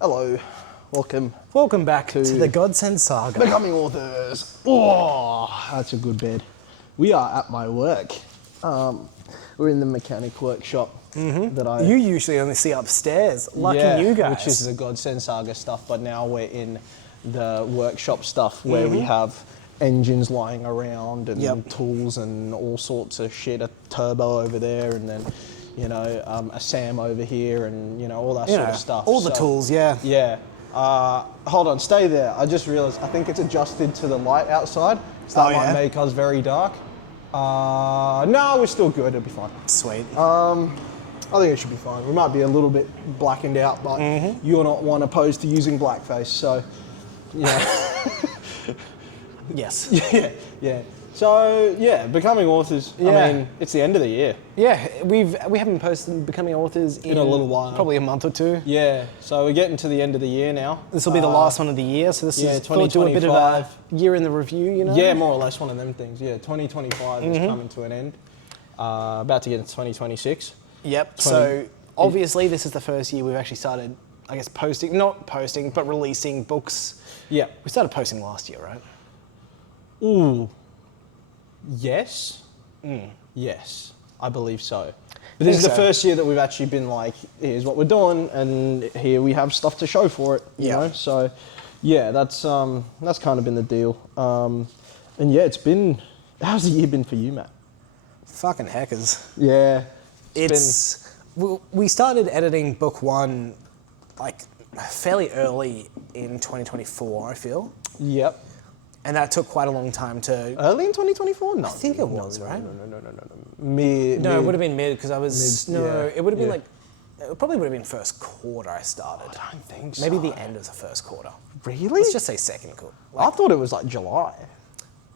Hello, welcome Welcome back to the Godsend Saga. Becoming Authors. Oh, that's a good bed. We are at my work. We're in the mechanic workshop that I... You usually only see upstairs. Lucky you guys. Which is the Godsend Saga stuff, but now we're in the workshop stuff where we have engines lying around and tools and all sorts of shit, a turbo over there and then, you know, a SAM over here and, you know, all that sort of stuff. All the tools, yeah. Yeah. Hold on, stay there. I just realized, I think it's adjusted to the light outside, so that might make us very dark. No, we're still good, it'll be fine. Sweet. I think it should be fine. We might be a little bit blackened out, but you're not one opposed to using blackface, so, yeah. Yes. Yeah. So, yeah, Becoming Authors, I mean, it's the end of the year. Yeah, we haven't posted Becoming Authors in a little while. Probably a month or two. Yeah, so we're getting to the end of the year now. This will be the last one of the year, so this is we'll do a bit of a year in the review, you know? Yeah, more or less one of them things. Yeah, 2025 is coming to an end. About to get into 2026. Yep, so obviously this is the first year we've actually started, I guess, but releasing books. Yeah. We started posting last year, right? Ooh. Yes. Yes, I believe so. But this is the first year that we've actually been like, here's what we're doing, and here we have stuff to show for it. You know? So, yeah, that's kind of been the deal. And yeah, how's the year been for you, Matt? Fucking heckers. Yeah. We started editing book one, like, fairly early in 2024, I feel. Yep. And that took quite a long time to... Early in 2024? No. I think it was, right? No. Mid. No, it would have been mid, because I was... it would have been like... It probably would have been first quarter I started. I don't think so. Maybe the end of the first quarter. Really? Let's just say second quarter. I thought it was like July.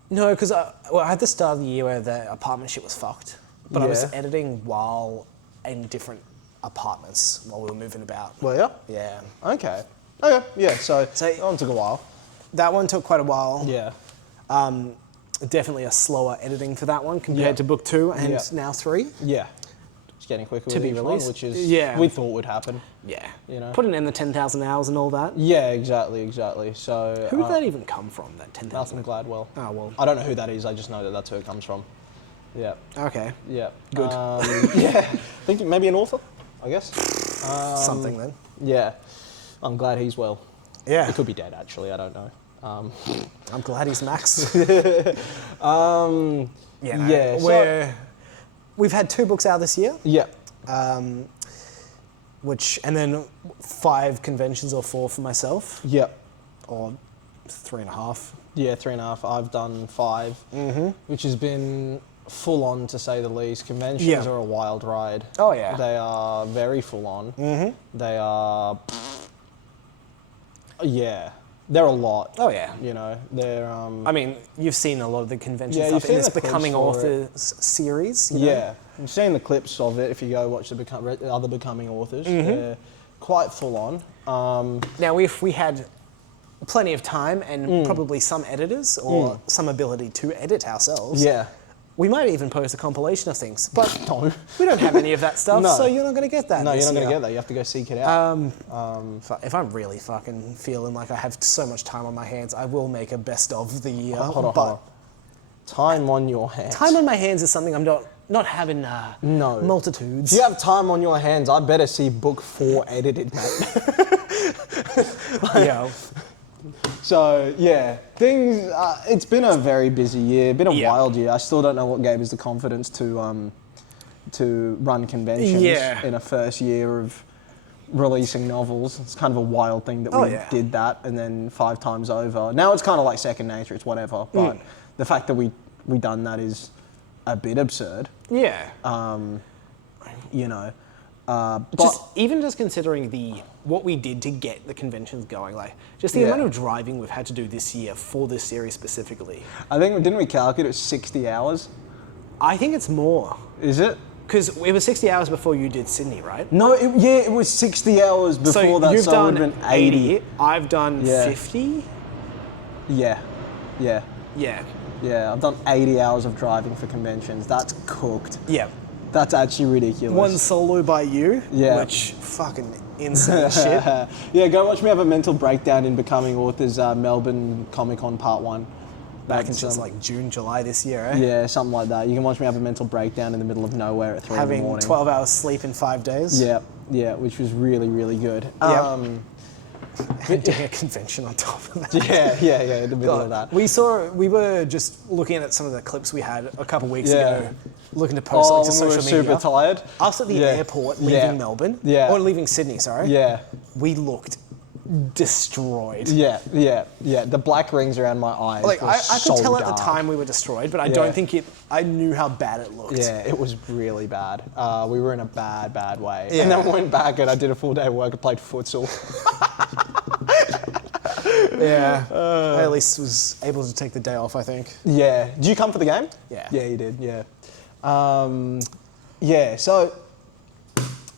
No, because I had the start of the year where the apartment shit was fucked. But I was editing while in different apartments while we were moving about. Were you? Yeah. Okay, yeah, so on took a while. That one took quite a while. Yeah. Definitely a slower editing for that one compared to book two and now three. Yeah. It's getting quicker To with be each released. one, which is we thought would happen. Yeah. You know. Putting in the 10,000 hours and all that. Yeah, exactly. So Who did that even come from, that 10,000? Malcolm Gladwell. Oh, well. I don't know who that is, I just know that that's who it comes from. Yeah. Okay. Yeah. Good. Yeah. I think maybe an author, I guess. Something then. Yeah. I'm glad he's well. Yeah. He could be dead, actually, I don't know. I'm glad he's Max. We've had two books out this year. Yeah. And then 5 conventions or 4 for myself. Yeah. Or 3.5. Yeah, 3.5. I've done 5, which has been full on, to say the least. Conventions are a wild ride. Oh, yeah. They are very full on. They are... Yeah. They're a lot. Oh, yeah. You know, they're... I mean, you've seen a lot of the convention Yeah, stuff you've in this seen the clips Becoming for Authors series. You know? Yeah. You've seen the clips of it if you go watch the other Becoming Authors. They're quite full on. Now, if we had plenty of time and probably some editors or some ability to edit ourselves, we might even post a compilation of things. But No. we don't have any of that stuff, so you're not going to get that. No, this you're not going to year. get that. You have to go seek it out. If I'm really fucking feeling like I have so much time on my hands, I will make a best of the year. Hold on. Time on your hands. Time on my hands is something I'm not having multitudes. If you have time on your hands, I better see book 4 edited, mate. Yeah. So, yeah, it's been a very busy year, been a wild year. I still don't know what gave us the confidence to run conventions in a first year of releasing novels. It's kind of a wild thing that we did that and then 5 times over. Now it's kind of like second nature, it's whatever. But the fact that we done that is a bit absurd. Yeah. You know. Just considering what we did to get the conventions going, like just the amount of driving we've had to do this year for this series specifically. I think, didn't we calculate it was 60 hours? I think it's more. Is it? Because it was 60 hours before you did Sydney, right? No, it was 60 hours before that, you've so it would done have been 80. I've done 50? Yeah. Yeah. Yeah, I've done 80 hours of driving for conventions. That's cooked. Yeah. That's actually ridiculous. One solo by you, which fucking insane shit. Yeah, go watch me have a mental breakdown in Becoming Authors Melbourne Comic Con Part 1. Back in just like June, July this year, eh? Yeah, something like that. You can watch me have a mental breakdown in the middle of nowhere at 3 in the morning. Having 12 hours sleep in 5 days. Yeah, which was really, really good. And doing a convention on top of that. Yeah, in the middle of that. We were just looking at some of the clips we had a couple of weeks ago, looking to post to social media. Super tired. Us at the airport leaving Melbourne, or leaving Sydney, sorry. Yeah. We looked destroyed. Yeah. The black rings around my eyes. Like I could so tell dark. at the time we were destroyed, but I don't think I knew how bad it looked. Yeah, it was really bad. We were in a bad way. Yeah. And then we went back and I did a full day of work and played futsal. I at least was able to take the day off, I think. Yeah. Did you come for the game? Yeah. Yeah, you did, yeah. So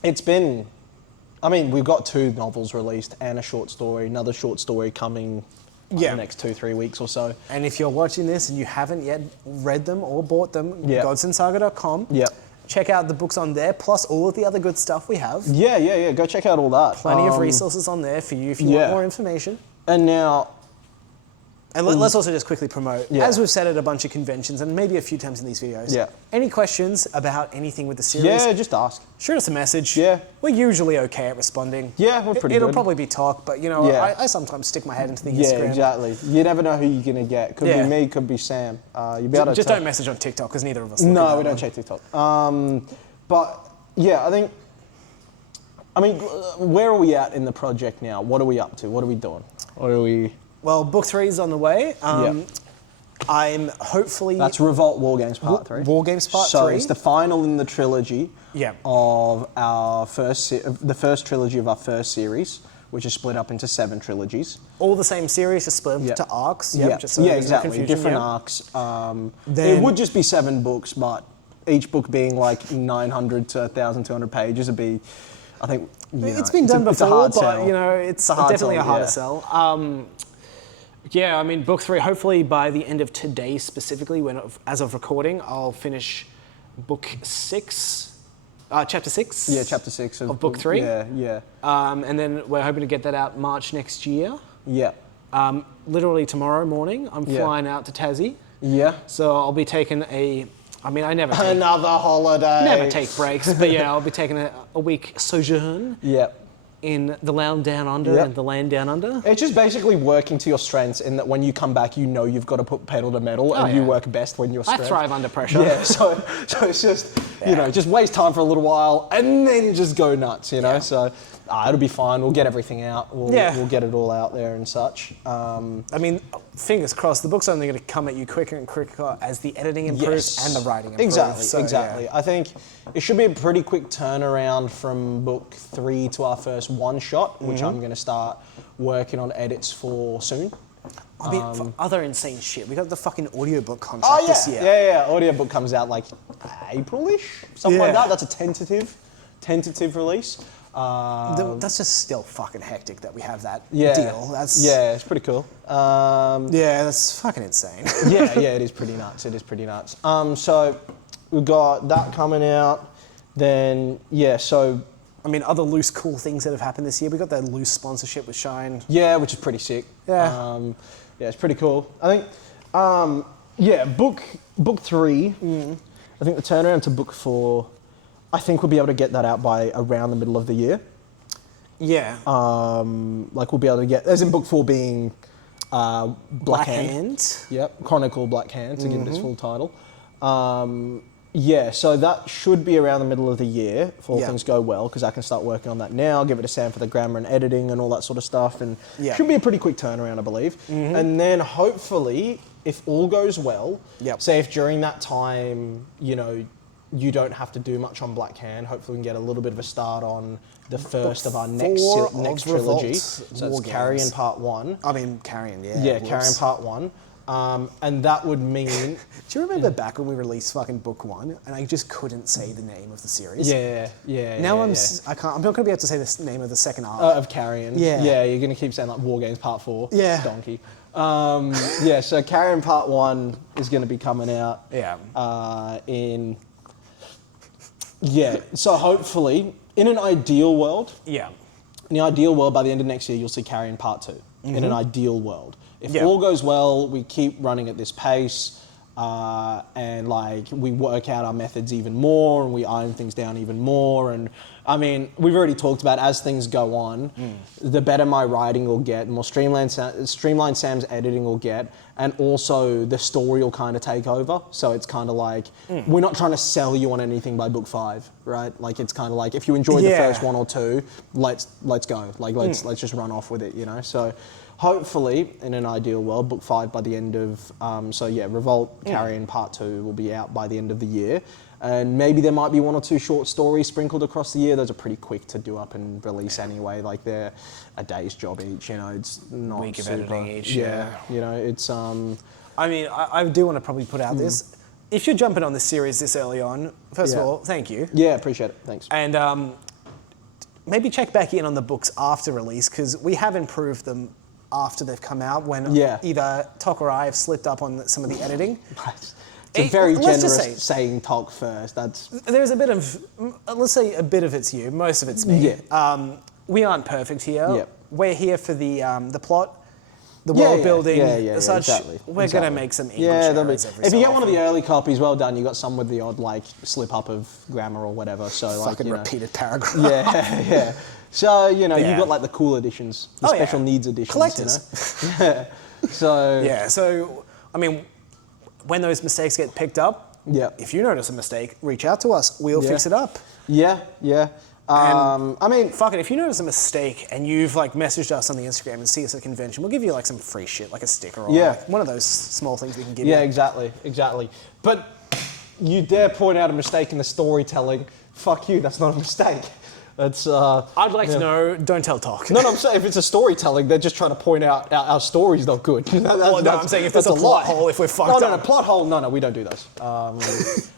it's been... I mean, we've got 2 novels released and a short story, another short story coming in the next 2-3 weeks or so. And if you're watching this and you haven't yet read them or bought them, godsandsaga.com. Yep. Check out the books on there, plus all of the other good stuff we have. Yeah. Go check out all that. Plenty of resources on there for you if you want more information. And now... And let's also just quickly promote, as we've said at a bunch of conventions and maybe a few times in these videos, any questions about anything with the series? Yeah, just ask. Shoot us a message. Yeah. We're usually okay at responding. Yeah, we're pretty It'll good. probably be talk, but I sometimes stick my head into the Instagram. Yeah, exactly. You never know who you're going to get. Could be me, could be Sam. You'll be able to just don't message on TikTok because neither of us look at No, we don't check TikTok. But yeah, I mean, where are we at in the project now? What are we up to? What are we doing? Well, book 3 is on the way. I'm hopefully... That's Revolt War Games Part 3. War Games Part 3. So it's the final in the trilogy of our the first trilogy of our first series, which is split up into 7 trilogies. All the same series, just split up into arcs. Just so exactly. No different arcs. It would just be 7 books, but each book being like 900 to 1,200 pages would be... I think it's been done before, but it's definitely a harder sell. I mean, book 3. Hopefully, by the end of today, specifically, as of recording, I'll finish book 6, chapter 6. Yeah, chapter 6 of book 3. Yeah. And then we're hoping to get that out March next year. Yeah. Literally tomorrow morning, I'm flying out to Tassie. Yeah. So I'll be taking I never take... Another holiday. Never take breaks, but I'll be taking a week sojourn in the land down under and the land down under. It's just basically working to your strengths in that when you come back, you've got to put pedal to metal and you work best when you're stressed. I thrive under pressure. Yeah, so it's just, just waste time for a little while and then just go nuts, So it'll be fine. We'll get everything out. We'll get it all out there and such. I mean, fingers crossed, the book's only going to come at you quicker and quicker as the editing improves and the writing improves. Exactly. I think it should be a pretty quick turnaround from book 3 to our first one-shot, which I'm going to start working on edits for soon. I mean, for other insane shit, we got the fucking audiobook contract this year. Yeah. Audiobook comes out like April-ish, something like that. That's a tentative release. That's just still fucking hectic that we have that deal. It's pretty cool. That's fucking insane. It is pretty nuts. So we've got that coming out. Then I mean, other loose cool things that have happened this year. We got that loose sponsorship with Shine. Yeah, which is pretty sick. Yeah. It's pretty cool. I think, book 3. I think the turnaround to book 4. I think we'll be able to get that out by around the middle of the year. Yeah. We'll be able to get, as in book 4 being Black Hand. Yep, Chronicle Black Hand, to give it its full title. So that should be around the middle of the year if all things go well, because I can start working on that now, give it to Sam for the grammar and editing and all that sort of stuff, and should be a pretty quick turnaround, I believe. And then hopefully, if all goes well, say if during that time, you don't have to do much on Black Hand. Hopefully we can get a little bit of a start on the first of our next trilogy. So it's Carrion Part 1. I mean, Carrion, Yeah, Carrion Part 1. And that would mean... Do you remember back when we released fucking book 1 and I just couldn't say the name of the series? Now I'm not going to be able to say the name of the second arc. Of Carrion. Yeah, you're going to keep saying like War Games Part 4. Yeah. Donkey. So Carrion Part 1 is going to be coming out in Yeah, so hopefully, in an ideal world, Yeah. in the ideal world, by the end of next year, you'll see Carrion Part 2. In an ideal world. If all goes well, we keep running at this pace, and like we work out our methods even more, and we iron things down even more. And I mean, we've already talked about as things go on, the better my writing will get, the more streamlined Sam's editing will get, and also the story will kind of take over. So it's kind of like we're not trying to sell you on anything by book 5, right? Like it's kind of like if you enjoyed the first 1 or 2, let's go. Like let's just run off with it, you know. So hopefully, in an ideal world, book 5 by the end of Revolt Carrion Part 2 will be out by the end of the year. And maybe there might be 1 or 2 short stories sprinkled across the year. Those are pretty quick to do up and release anyway. Like they're a day's job each, you know. It's not week of super, editing each. Yeah, you know, it's I mean, I do want to probably put out this. If you're jumping on this series this early on, first of all, thank you. Yeah, appreciate it. Thanks. And maybe check back in on the books after release, because we have improved them after they've come out, when either Tok or I have slipped up on some of the editing. It's a very generous saying Tok first. There's a bit of, let's say a bit of it's you, most of it's me. Yeah. We aren't perfect here. Yep. We're here for the plot, the world building, such. Exactly. We're going to make some English errors every if so you get often. one of the early copies, well done. You got some with the odd like slip up of grammar or whatever. So fucking repeated paragraph. Yeah. So you know you've got like the cool editions, the special needs editions, collectors. You know? Yeah. So So I mean, when those mistakes get picked up, if you notice a mistake, reach out to us. We'll fix it up. Yeah. I mean, fuck it. If you notice a mistake and you've like messaged us on the Instagram and see us at a convention, we'll give you like some free shit, like a sticker or like one of those small things we can give you. Yeah, exactly. But you dare point out a mistake in the storytelling? Fuck you. That's not a mistake. That's. I'd like to know. Don't tell Tok. No, I'm saying if it's a storytelling, they're just trying to point out our story's not good. I'm saying if there's a plot hole, if we're fucked up. No, plot hole. No, we don't do those.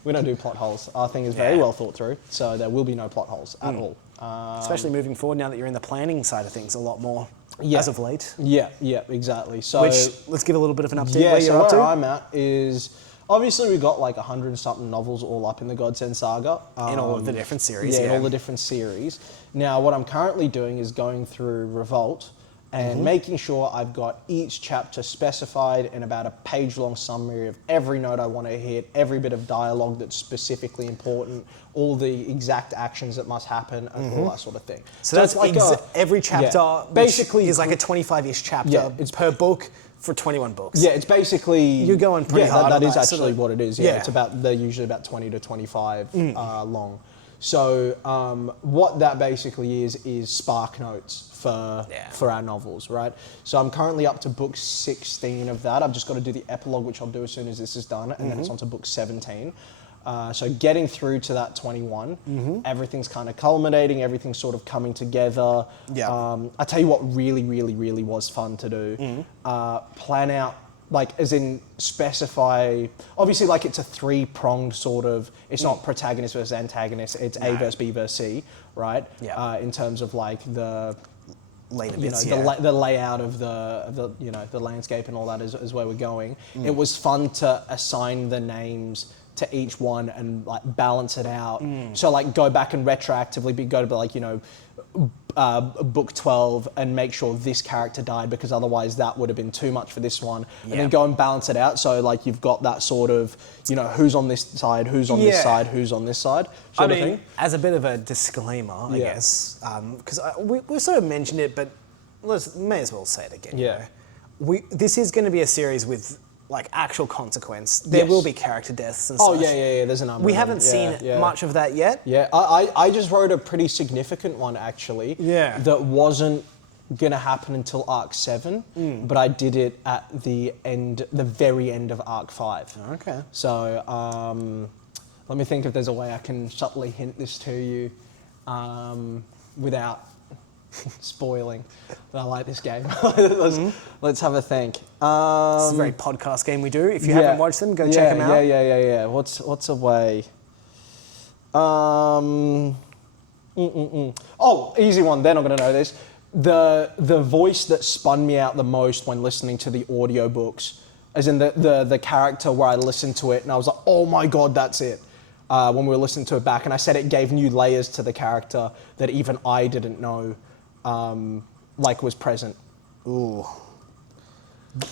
We don't do plot holes. Our thing is very well thought through, so there will be no plot holes at all. Especially moving forward now that you're in the planning side of things a lot more as of late. Yeah, exactly. So let's give a little bit of an update. Yeah, where I'm at is. Obviously, we've got like 100-something novels all up in the Godsend Saga. In all of the different series. In all the different series. Now, what I'm currently doing is going through Revolt and making sure I've got each chapter specified in about a page-long summary of every note I want to hit, every bit of dialogue that's specifically important, all the exact actions that must happen, and all that sort of thing. So that's like every chapter basically is like a 25-ish chapter it's per book. For 21 books. Yeah, it's basically... You're going pretty hard that is actually what it is. Yeah, they're usually about 20 to 25 long. So what that basically is spark notes for our novels, right? So I'm currently up to book 16 of that. I've just got to do the epilogue, which I'll do as soon as this is done, and then it's on to book 17. So getting through to that 21, everything's kind of culminating, everything's sort of coming together. I tell you what really, really, really was fun to do. Plan out, like as in specify, obviously like it's a 3-pronged sort of, it's not protagonist versus antagonist, it's A versus B versus C, right? In terms of like the later bits, the layout of the landscape and all that is where we're going. It was fun to assign the names to each one and like balance it out. So like go back and retroactively go to like, book 12 and make sure this character died because otherwise that would have been too much for this one. And then go and balance it out. So like you've got that sort of, who's on this side, who's on this side, who's on this side sort of thing. As a bit of a disclaimer, I guess, because we sort of mentioned it, but may as well say it again. This is going to be a series with like actual consequence. There will be character deaths and such. There's a number. We haven't seen much of that yet. I just wrote a pretty significant one actually. That wasn't gonna happen until Arc 7, but I did it at the very end of Arc 5. Okay. So let me think if there's a way I can subtly hint this to you without spoiling. But I like this game. Let's have a think. It's a very podcast game we do. If you haven't watched them, go check them out. Yeah. What's a way? Oh, easy one. They're not going to know this. The voice that spun me out the most when listening to the audiobooks, as in the character where I listened to it and I was like, oh my God, that's it. when we were listening to it back, and I said it gave new layers to the character that even I didn't know, was present. Ooh.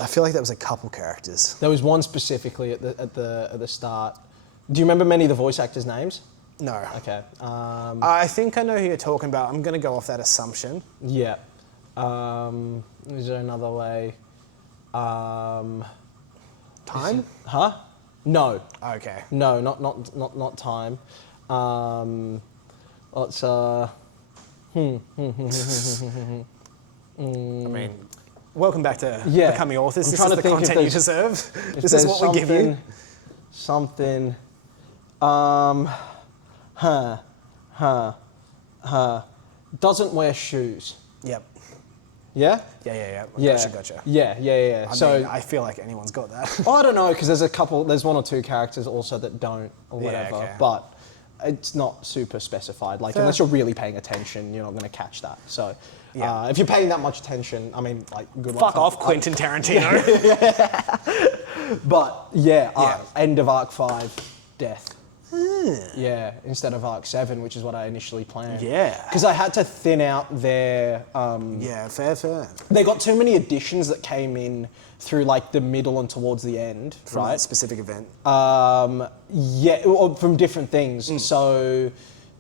I feel like that was a couple characters. There was one specifically at the start. Do you remember many of the voice actors' names? No. Okay. I think I know who you're talking about. I'm going to go off that assumption. Yeah. Is there another way? Time? Huh? No. Okay. No, not time. Let's I mean, welcome back to Becoming Authors. This is the content you deserve. This is what we give you. Something. Doesn't wear shoes. Yep. Yeah? Yeah. Gotcha. Yeah. I feel like anyone's got that. I don't know, because there's one or two characters also that don't, or whatever, okay. but it's not super specified. Like, unless you're really paying attention, you're not going to catch that. So, if you're paying that much attention, I mean, like, good luck. Fuck off, Quentin Tarantino. But, end of Arc 5, death. Yeah, instead of Arc 7, which is what I initially planned. Yeah. Because I had to thin out their... fair. They got too many additions that came in through, like, the middle and towards the end, From that specific event. From different things. So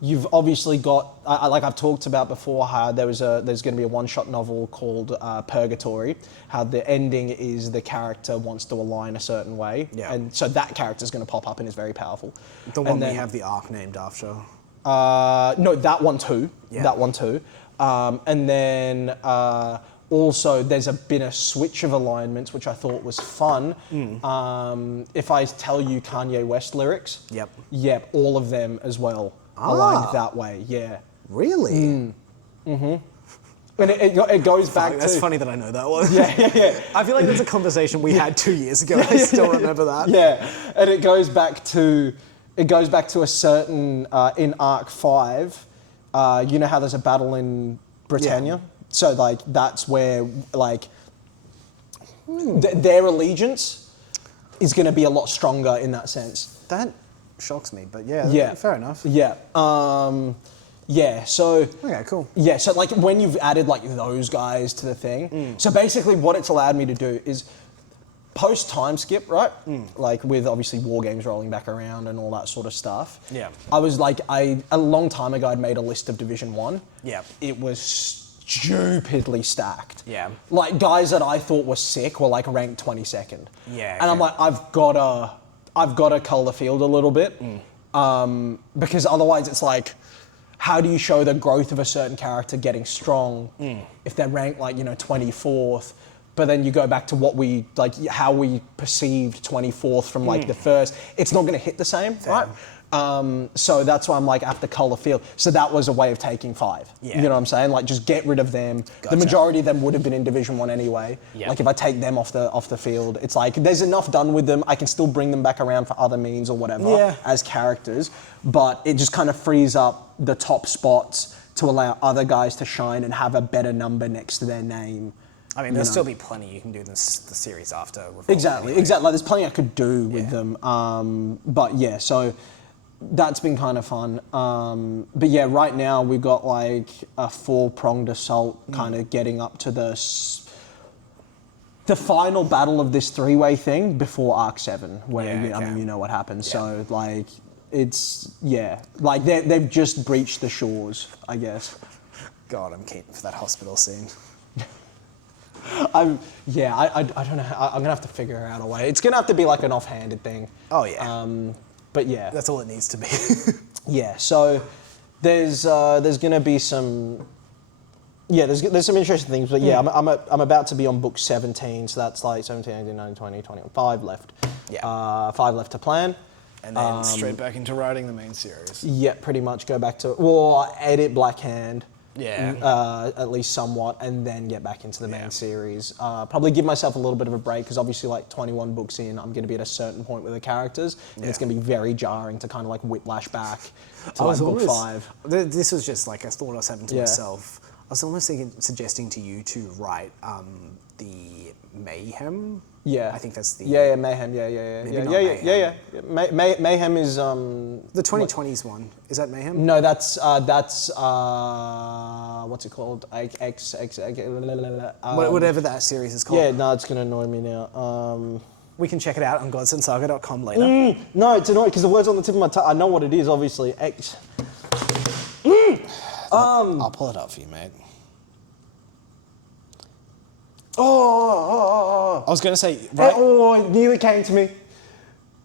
you've obviously got, like I've talked about before, how there's going to be a one-shot novel called Purgatory, how the ending is the character wants to align a certain way. Yeah. And so that character's going to pop up and is very powerful. The one we have the arc named after. No, that one too. Yeah. That one too. And then also there's been a switch of alignments, which I thought was fun. If I tell you Kanye West lyrics, yep, all of them as well aligned that way. Yeah. Really? And it goes back to... That's funny that I know that one. Yeah. I feel like that's a conversation we had 2 years ago. I still remember that. Yeah, and it goes back to a certain in Arc 5. You know how there's a battle in Britannia? Yeah. So like that's where like their allegiance is going to be a lot stronger in that sense. That shocks me, but yeah, fair enough. Yeah. So okay, cool. Yeah, so like when you've added like those guys to the thing, so basically what it's allowed me to do is post time skip, right? Like with obviously war games rolling back around and all that sort of stuff. Yeah. I was like, a long time ago I'd made a list of Division 1. Yeah. It was stupidly stacked. Yeah. Like guys that I thought were sick were like ranked 22nd. Yeah. And I'm like, I've got to cull the field a little bit. Because otherwise it's like, how do you show the growth of a certain character getting strong if they're ranked like, 24th, but then you go back to what we, like how we perceived 24th from like the first, it's not going to hit the same, right? So that's why I'm like, I have to cull the field. So that was a way of taking 5. Yeah. You know what I'm saying? Like just get rid of them. Gotcha. The majority of them would have been in Division 1 anyway. Yep. Like if I take them off the field, it's like there's enough done with them. I can still bring them back around for other means or whatever as characters, but it just kind of frees up the top spots to allow other guys to shine and have a better number next to their name. I mean, there'll still be plenty you can do in the series after. Exactly. Like, there's plenty I could do with them. But yeah, so that's been kind of fun. But yeah, right now we've got like a 4-pronged assault kind of getting up to the final battle of this 3-way thing before Arc 7, where, I mean, you know what happens. Yeah. So like, it's, like they've just breached the shores, I guess. God, I'm keen for that hospital scene. I don't know. I'm gonna have to figure out a way. It's gonna have to be like an offhanded thing. Oh yeah. But yeah, that's all it needs to be. Yeah. So there's gonna be some. Yeah, there's some interesting things, but yeah, I'm about to be on book 17, so that's like 17, 18, 19, 20, 21, 5 left. Yeah. 5 left to plan. And then straight back into writing the main series. Yeah, pretty much go back to, edit Black Hand. Yeah. At least somewhat, and then get back into the main series. Probably give myself a little bit of a break, because obviously like 21 books in, I'm going to be at a certain point with the characters, and it's going to be very jarring to kind of like whiplash back to like book 5. This was just like a thought I was having to myself. I was almost suggesting to you to write the Mayhem. Yeah. I think that's the... Yeah, Mayhem, yeah. Mayhem is... the 2020s one. Is that Mayhem? No, that's what's it called? Whatever that series is called. Yeah, no, it's going to annoy me now. We can check it out on godsendsaga.com later. No, it's annoying because the word's on the tip of my tongue. I know what it is, obviously. I'll pull it up for you, mate. I was going to say, right? It nearly came to me.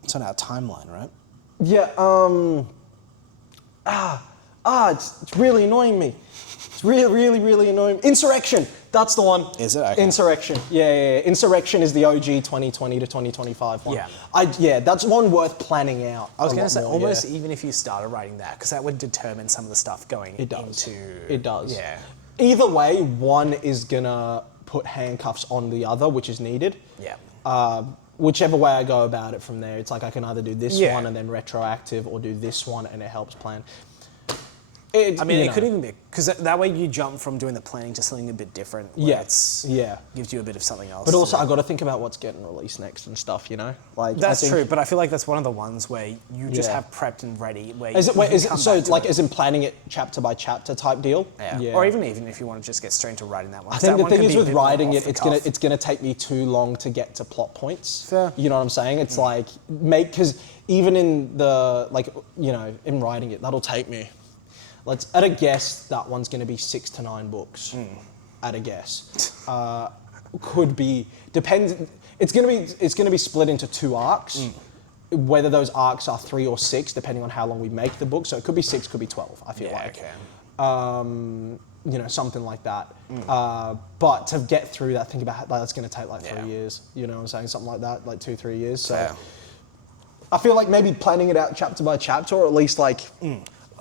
It's on our timeline, right? Yeah, it's really annoying me. It's really, really annoying. Insurrection, that's the one. Is it? Okay. Insurrection, yeah. Insurrection is the OG 2020 to 2025 one. Yeah. That's one worth planning out. I was going to say, almost even if you started writing that, because that would determine some of the stuff going into... It does. Yeah. Either way, one is going to put handcuffs on the other, which is needed. Yeah. Whichever way I go about it from there, it's like I can either do this one and then retroactive, or do this one and it helps plan. It could even be, because that way you jump from doing the planning to something a bit different. Gives you a bit of something else. But also, I've got to think about what's getting released next and stuff, you know? Like that's true, but I feel like that's one of the ones where you just have prepped and ready. Is it planning it chapter by chapter type deal? Yeah. Or even if you want to just get straight into writing that one. I think the thing is with writing it, it's gonna take me too long to get to plot points. Fair. You know what I'm saying? It's because even in in writing it, that'll take me. At a guess, that one's going to be 6 to 9 books. At a guess, could be depends. It's going to be split into 2 arcs. Whether those arcs are 3 or 6, depending on how long we make the book. So it could be 6, could be 12. I feel like. Okay. Something like that. But to get through that, think about that's going to take 3 years. You know what I'm saying? Something like that, 2-3 years. So I feel like maybe planning it out chapter by chapter, or at least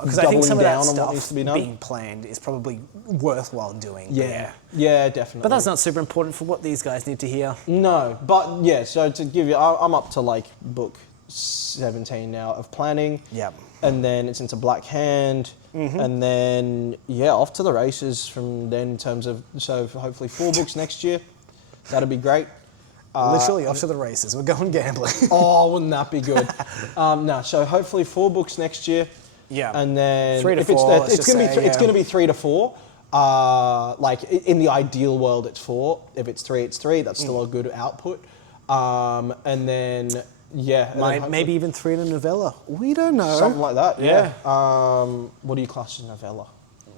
because I think some of that stuff being planned is probably worthwhile doing. Yeah, definitely. But that's not super important for what these guys need to hear. No, but yeah, so to give you, I'm up to book 17 now of planning. Yep. And then it's into Black Hand. And then, off to the races from then in terms of, so hopefully 4 books next year. That'd be great. Literally off to the races. We're going gambling. Oh, wouldn't that be good? No, so hopefully 4 books next year. Yeah. And then 3 to 4. It's going to be 3 to 4. In the ideal world, it's 4. If it's 3, it's 3. That's still a good output. And then maybe even 3 in a novella. We don't know. Something like that. Yeah. What do you class as novella?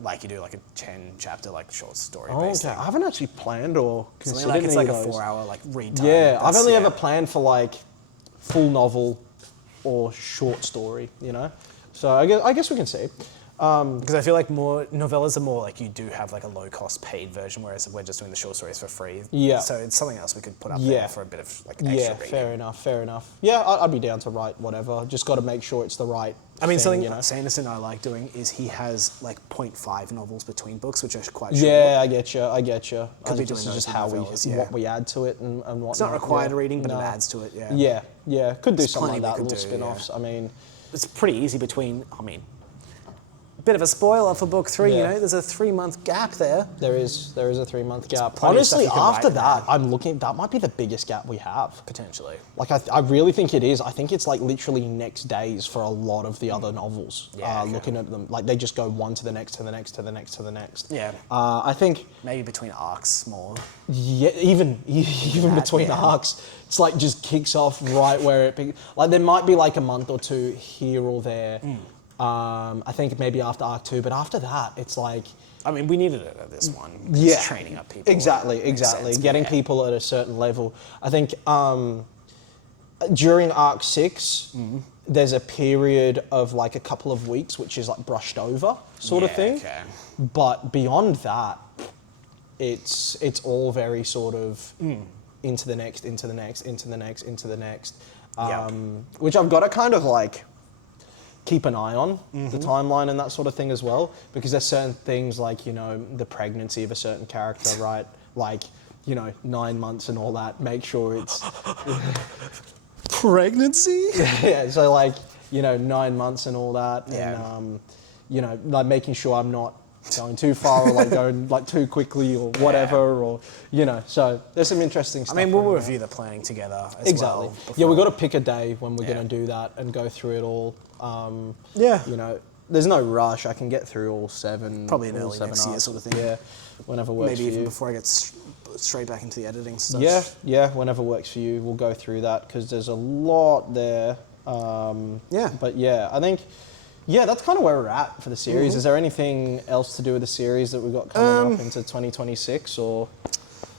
Like you do a 10 chapter short story. Oh, okay. I haven't actually planned or considered it's any a of those. 4-hour read time. Yeah, I've only ever planned for full novel or short story. You know. So I guess we can see. Because I feel like more novellas are more you do have a low cost paid version, whereas we're just doing the short stories for free. Yeah. So it's something else we could put up there for a bit of extra reading. Fair enough. Yeah, I'd be down to write whatever. Just got to make sure it's the right. Something Sanderson I like doing is he has 0.5 novels between books, which are quite short. Yeah, I get you. Could be doing just how what we add to it and what. It's not required reading, but it adds to it. Yeah. Yeah. Could do something like that. Little spin-offs. Yeah. It's pretty easy between. Bit of a spoiler for book 3, there's a 3-month gap there. There is a 3-month gap. Honestly, after that, I'm looking, that might be the biggest gap we have. Potentially. I really think it is. I think it's literally next days for a lot of the other novels. Looking at them, they just go one to the next, to the next, to the next, to the next. Yeah. I think... Maybe between arcs more. Yeah, even between the arcs, it's just kicks off right where it... there might be a month or 2 here or there. I think maybe after Arc 2, but after that, it's we needed it at this one. Yeah. Just training up people. Exactly. Getting people at a certain level. I think during Arc 6, there's a period of a couple of weeks, which is brushed over sort of thing. Okay. But beyond that, it's all very sort of into the next, into the next, into the next, into the next. Which I've got to kind of keep an eye on the timeline and that sort of thing as well, because there's certain things the pregnancy of a certain character, right? 9 months and all that. Make sure it's pregnancy. Yeah, so 9 months and all that, and making sure I'm not going too far or like going like too quickly or whatever or so there's some interesting stuff. I mean, we'll review the planning together as well. Yeah, we've got to pick a day when we're going to do that and go through it all. There's no rush. I can get through all 7. Probably in early next year sort of thing. Yeah, whenever works Maybe for even you. before I get straight back into the editing stuff. Yeah, whenever works for you, we'll go through that because there's a lot there. But yeah, I think, that's kind of where we're at for the series. Is there anything else to do with the series that we've got coming up into 2026 or?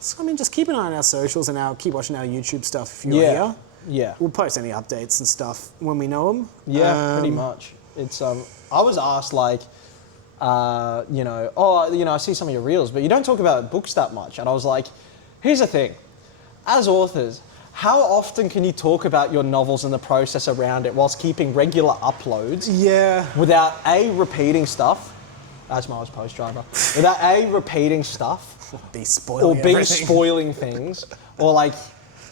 So, I mean, just keep an eye on our socials and keep watching our YouTube stuff if you're here. Yeah. We'll post any updates and stuff when we know them. Yeah, pretty much. It's I was asked like, I see some of your reels, but you don't talk about books that much. And I was like, here's the thing, as authors, how often can you talk about your novels and the process around it whilst keeping regular uploads? Yeah. Without repeating stuff. That's my post driver. Without repeating stuff. Spoiling things. Or like,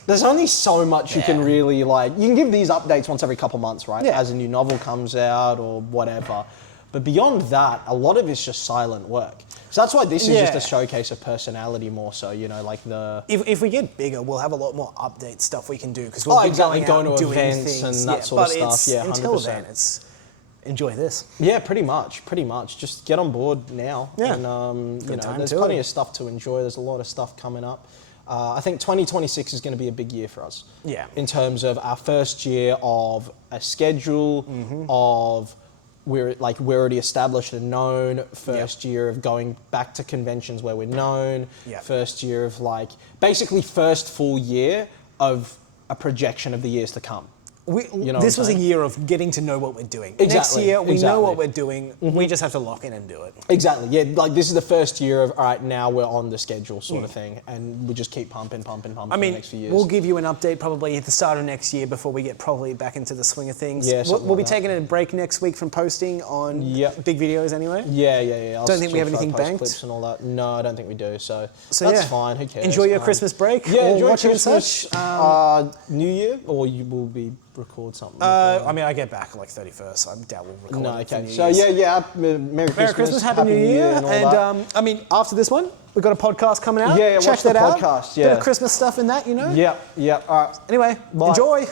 there's only so much you can really like. You can give these updates once every couple months, right? Yeah. As a new novel comes out or whatever. But beyond that, a lot of it's just silent work. So that's why this is just a showcase of personality more so, like the... If we get bigger, we'll have a lot more update stuff we can do because we'll be going to events and that sort of stuff. Yeah, 100%. Until then, it's enjoy this. Yeah, pretty much. Just get on board now. Yeah. And, there's plenty of stuff to enjoy. There's a lot of stuff coming up. I think 2026 is going to be a big year for us. Yeah. In terms of our first year of a schedule, of... We're already established and known. First year of going back to conventions where we're known. First year of basically first full year of a projection of the years to come. This was a year of getting to know what we're doing. Exactly. Next year, we know what we're doing. We just have to lock in and do it. Exactly. Yeah, this is the first year of, all right, now we're on the schedule sort of thing. And we just keep pumping for the next few years. We'll give you an update probably at the start of next year before we get probably back into the swing of things. Yeah, we'll be taking a break next week from posting on big videos anyway. Yeah. Don't think we have anything banked. Clips and all that. No, I don't think we do. So that's fine. Who cares? Enjoy your Christmas break. Yeah, enjoy Christmas. New Year, or you will be record something. I get back like 31st, so I doubt we'll record. No, okay. For So Merry Christmas, Happy New Year, and after this one, we've got a podcast coming out. Yeah, check watch the that podcast. out. Bit of Christmas stuff in that, Yeah. All right. Anyway, enjoy.